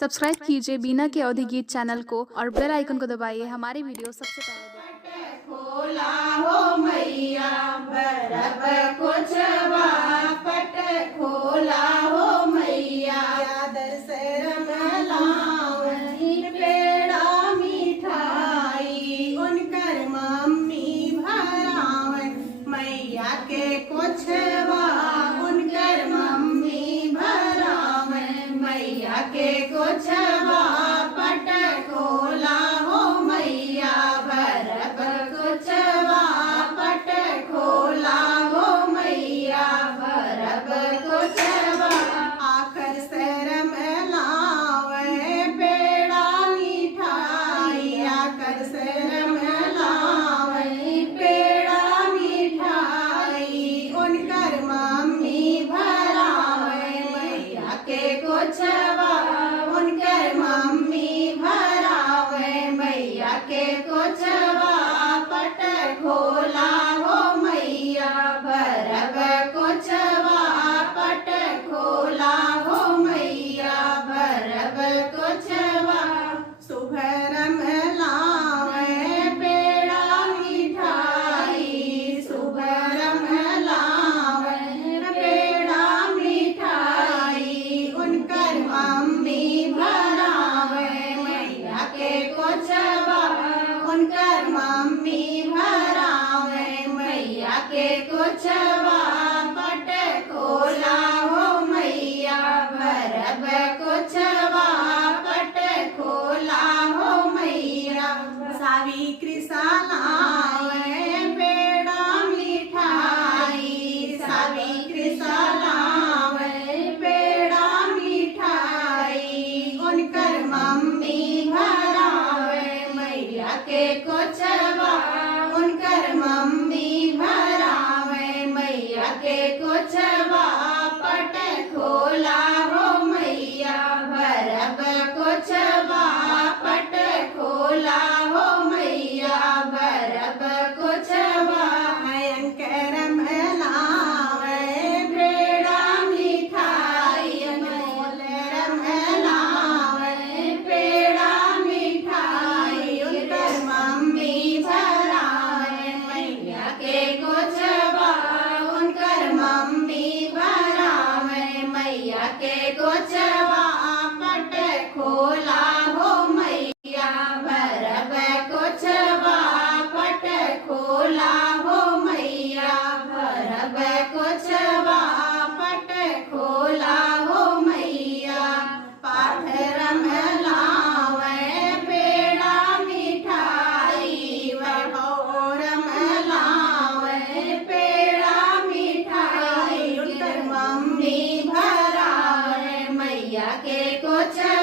Subscribe कीजिए बीना के अवधि गीत चैनल को और बेल आइकन को दबाइए हमारी वीडियो सबसे पहले देखने के लिए। खोला हो मैया बरब कोचवा पट खोला हो मैया दशरम लावणी पेड़ा मिठाई उनकर मम्मी भरावन मैया के कोचवा उनकर मम्मी भरावन मैया के कोचवा पट खोला हो मैया बरब कोचवा पट खोला हो मैया बरब कोचवा आखर शरम लावे पेड़ा मिठाई आखर शरम लावे पेड़ा मिठाई उनकर मम्मी भरावे मैया के कोचवा उनकर मम्मी भरावे मैया के कोचवा पट खोला हो मैया बरब कोचवा पट खोला हो मैया बरब कोचवा सुभरम लावे पेड़ा मिठाई सुभरम लावे पेड़ा मिठाई उनकर मम्मी भरावे मैया के कोचवा उनकर मम्मी भरावे मैया के कोचवा पट खोला हो मैया बरब कोचवा पट खोला हो मैया सावित्री सालावे पेड़ा मिठाई सावित्री सालावे पेड़ा मिठाई उनकर मम्मी भरावे मैया के कोचवा उनकर मम्मी भरावे मैया के कोचवा पट खोला हो मैया बरब कोचवा पट खोला हो मैया बरब कोचवा भयंकरम लावे पेड़ा मिठाई अनमोल रम लावे पेड़ा मिठाई उनकर मम्मी भरावे मैया के कोचवा उनकर मम्मी भरावे मैया के कोचवा पट खोला हो मैया बरब कोचवा पट खोला हो मैया बरब कोचवा पट खोला हो मैया पाथरम लावे पेड़ा मिठाई वैभवरम लावे पेड़ा मिठाई उनकर मम्मी भरावे मैया के कोचवा